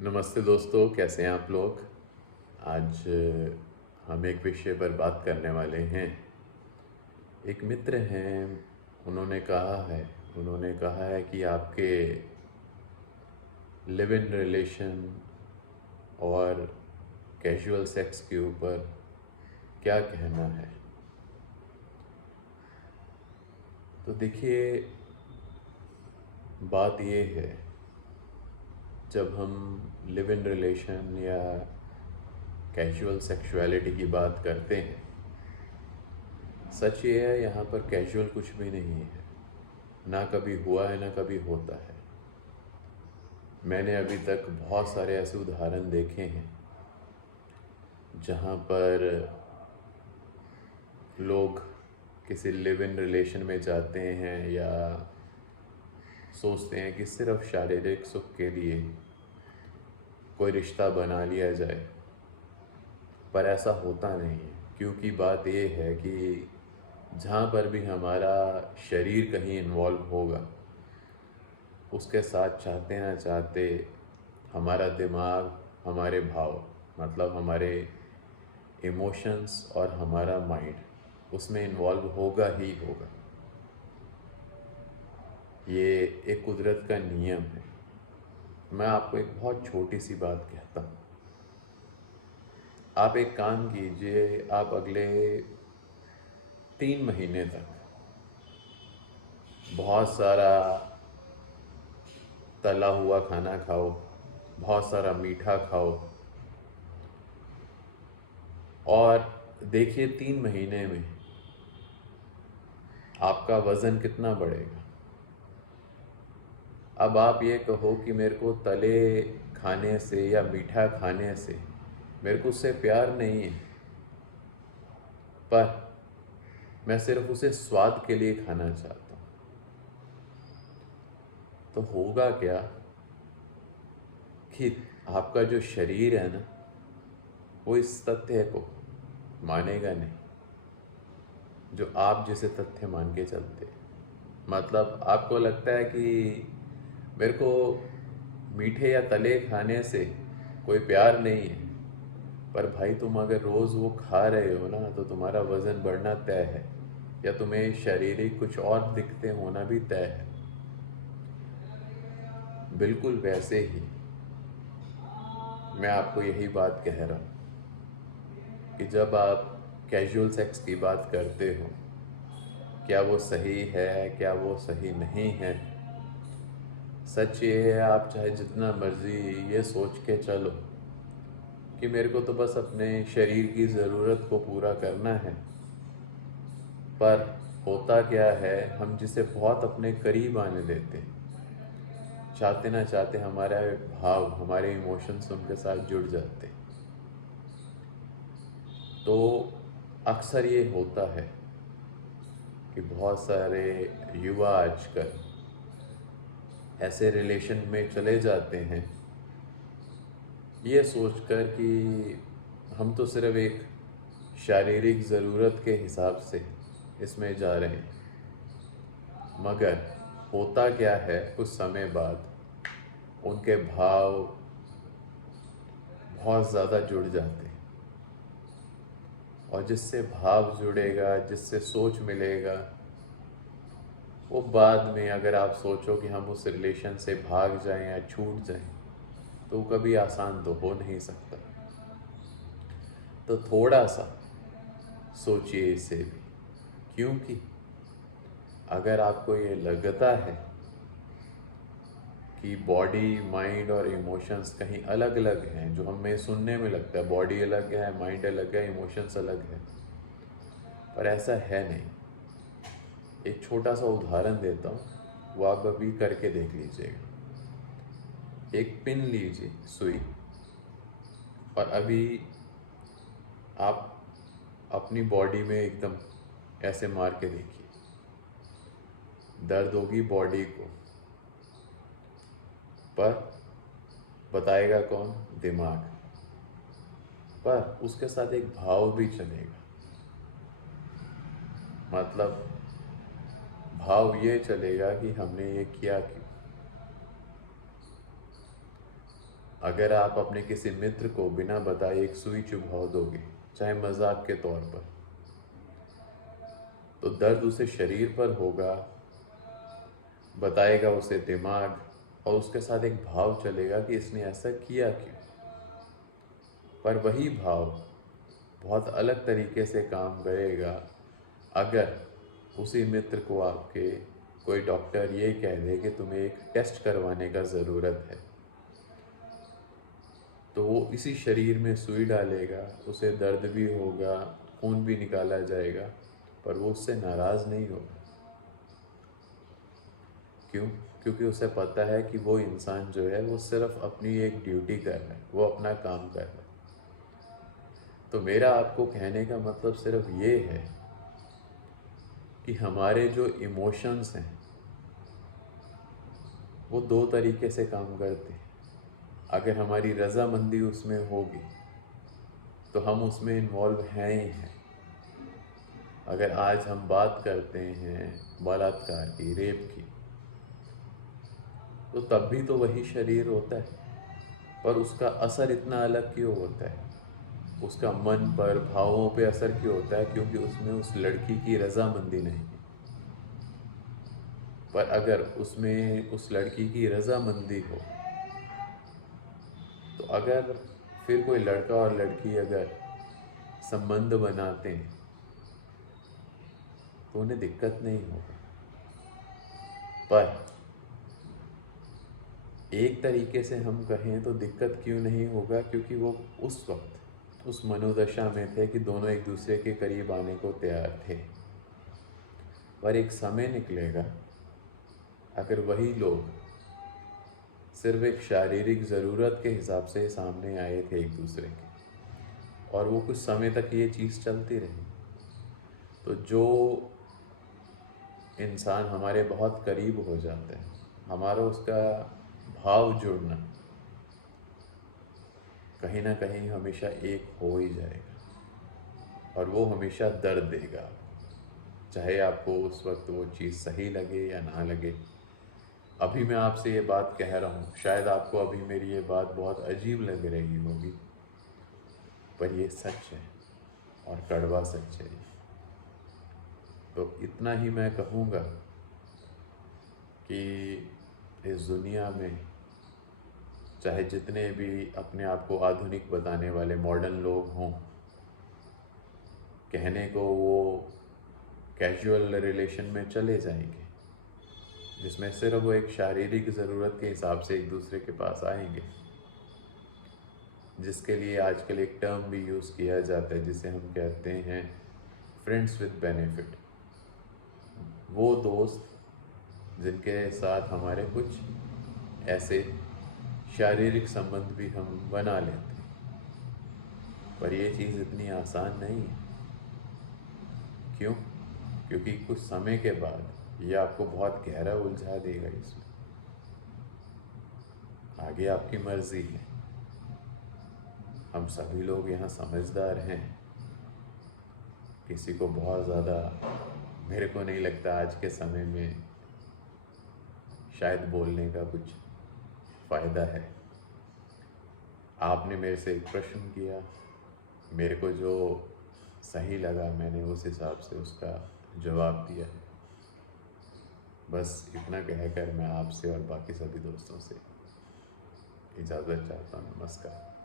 नमस्ते दोस्तों, कैसे हैं आप लोग। आज हम एक विषय पर बात करने वाले हैं। एक मित्र हैं, उन्होंने कहा है कि आपके लिव इन रिलेशन और कैजुअल सेक्स के ऊपर क्या कहना है। तो देखिए, बात ये है, जब हम लिव इन रिलेशन या कैजुअल सेक्सुअलिटी की बात करते हैं, सच ये है यहाँ पर कैजुअल कुछ भी नहीं है। ना कभी हुआ है, ना कभी होता है। मैंने अभी तक बहुत सारे ऐसे उदाहरण देखे हैं जहाँ पर लोग किसी लिव इन रिलेशन में जाते हैं या सोचते हैं कि सिर्फ शारीरिक सुख के लिए कोई रिश्ता बना लिया जाए, पर ऐसा होता नहीं है। क्योंकि बात ये है कि जहाँ पर भी हमारा शरीर कहीं इन्वॉल्व होगा, उसके साथ चाहते ना चाहते हमारा दिमाग, हमारे भाव, मतलब हमारे इमोशंस और हमारा माइंड उसमें इन्वॉल्व होगा ही होगा। ये एक कुदरत का नियम है। मैं आपको एक बहुत छोटी सी बात कहता हूँ। आप एक काम कीजिए, आप अगले 3 महीने तक बहुत सारा तला हुआ खाना खाओ, बहुत सारा मीठा खाओ, और देखिए 3 महीने में आपका वज़न कितना बढ़ेगा। अब आप ये कहो कि मेरे को तले खाने से या मीठा खाने से मेरे को उससे प्यार नहीं है, पर मैं सिर्फ उसे स्वाद के लिए खाना चाहता हूँ। तो होगा क्या कि आपका जो शरीर है ना, वो इस तथ्य को मानेगा नहीं जो आप जिसे तथ्य मान के चलते। मतलब आपको लगता है कि मेरे को मीठे या तले खाने से कोई प्यार नहीं है, पर भाई तुम अगर रोज़ वो खा रहे हो ना, तो तुम्हारा वज़न बढ़ना तय है, या तुम्हें शारीरिक कुछ और दिक्कतें होना भी तय है। बिल्कुल वैसे ही मैं आपको यही बात कह रहा हूँ कि जब आप कैजुअल सेक्स की बात करते हो, क्या वो सही है, क्या वो सही नहीं है, सच ये है, आप चाहे जितना मर्ज़ी ये सोच के चलो कि मेरे को तो बस अपने शरीर की ज़रूरत को पूरा करना है, पर होता क्या है, हम जिसे बहुत अपने करीब आने देते हैं, चाहते ना चाहते हमारा भाव, हमारे इमोशंस उनके साथ जुड़ जाते हैं। तो अक्सर ये होता है कि बहुत सारे युवा आजकल ऐसे रिलेशन में चले जाते हैं ये सोचकर कि हम तो सिर्फ एक शारीरिक ज़रूरत के हिसाब से इसमें जा रहे हैं, मगर होता क्या है, कुछ समय बाद उनके भाव बहुत ज़्यादा जुड़ जाते हैं, और जिससे भाव जुड़ेगा, जिससे सोच मिलेगा, वो बाद में अगर आप सोचो कि हम उस रिलेशन से भाग जाएं या छूट जाएं, तो कभी आसान तो हो नहीं सकता। तो थोड़ा सा सोचिए इसे भी, क्योंकि अगर आपको ये लगता है कि बॉडी, माइंड और इमोशंस कहीं अलग अलग हैं, जो हमें सुनने में लगता है बॉडी अलग है, माइंड अलग है, इमोशंस अलग है, पर ऐसा है नहीं। एक छोटा सा उदाहरण देता हूँ, वो आप अभी करके देख लीजिएगा। एक पिन लीजिए, सुई, और अभी आप अपनी बॉडी में एकदम ऐसे मार के देखिए, दर्द होगी बॉडी को, पर बताएगा कौन? दिमाग। पर उसके साथ एक भाव भी चलेगा, मतलब भाव ये चलेगा कि हमने ये किया क्यों। अगर आप अपने किसी मित्र को बिना बताए एक सुई चुभा दोगे, चाहे मजाक के तौर पर, तो दर्द उसे शरीर पर होगा, बताएगा उसे दिमाग, और उसके साथ एक भाव चलेगा कि इसने ऐसा किया क्यों। पर वही भाव बहुत अलग तरीके से काम करेगा अगर उसी मित्र को आपके कोई डॉक्टर ये कह दे कि तुम्हें एक टेस्ट करवाने का ज़रूरत है। तो वो इसी शरीर में सुई डालेगा, उसे दर्द भी होगा, खून भी निकाला जाएगा, पर वो उससे नाराज़ नहीं होगा। क्यों? क्योंकि उसे पता है कि वो इंसान जो है वो सिर्फ अपनी एक ड्यूटी कर रहा है, वो अपना काम कर रहा है। तो मेरा आपको कहने का मतलब सिर्फ ये है कि हमारे जो इमोशंस हैं वो दो तरीके से काम करते हैं। अगर हमारी रज़ामंदी उसमें होगी तो हम उसमें इन्वॉल्व हैं ही हैं। अगर आज हम बात करते हैं बलात्कार की, रेप की, तो तब भी तो वही शरीर होता है, पर उसका असर इतना अलग क्यों होता है? उसका मन पर, भावों पे असर क्यों होता है? क्योंकि उसमें उस लड़की की रज़ामंदी नहीं है। पर अगर उसमें उस लड़की की रज़ामंदी हो, तो अगर फिर कोई लड़का और लड़की अगर संबंध बनाते हैं तो उन्हें दिक्कत नहीं होगा। पर एक तरीके से हम कहें तो दिक्कत क्यों नहीं होगा? क्योंकि वो उस वक्त उस मनोदशा में थे कि दोनों एक दूसरे के करीब आने को तैयार थे। पर एक समय निकलेगा, अगर वही लोग सिर्फ एक शारीरिक ज़रूरत के हिसाब से सामने आए थे एक दूसरे के, और वो कुछ समय तक ये चीज़ चलती रही, तो जो इंसान हमारे बहुत करीब हो जाता है, हमारा उसका भाव जुड़ना कहीं ना कहीं हमेशा एक हो ही जाएगा, और वो हमेशा दर्द देगा, चाहे आपको उस वक्त वो चीज़ सही लगे या ना लगे। अभी मैं आपसे ये बात कह रहा हूँ, शायद आपको अभी मेरी ये बात बहुत अजीब लग रही होगी, पर ये सच है और कड़वा सच है। तो इतना ही मैं कहूँगा कि इस दुनिया में चाहे जितने भी अपने आप को आधुनिक बताने वाले मॉडर्न लोग हों, कहने को वो कैजुअल रिलेशन में चले जाएंगे, जिसमें सिर्फ वो एक शारीरिक ज़रूरत के हिसाब से एक दूसरे के पास आएंगे, जिसके लिए आजकल एक टर्म भी यूज़ किया जाता है जिसे हम कहते हैं फ्रेंड्स विद बेनिफिट। वो दोस्त जिनके साथ हमारे कुछ ऐसे शारीरिक संबंध भी हम बना लेते हैं, पर ये चीज़ इतनी आसान नहीं है। क्यों? क्योंकि कुछ समय के बाद ये आपको बहुत गहरा उलझा देगा इसमें। आगे आपकी मर्जी है। हम सभी लोग यहाँ समझदार हैं, किसी को बहुत ज़्यादा, मेरे को नहीं लगता आज के समय में शायद बोलने का कुछ फ़ायदा है। आपने मेरे से एक प्रश्न किया, मेरे को जो सही लगा मैंने उस हिसाब से उसका जवाब दिया। बस इतना कहकर मैं आपसे और बाकी सभी दोस्तों से इजाज़त चाहता हूँ। नमस्कार।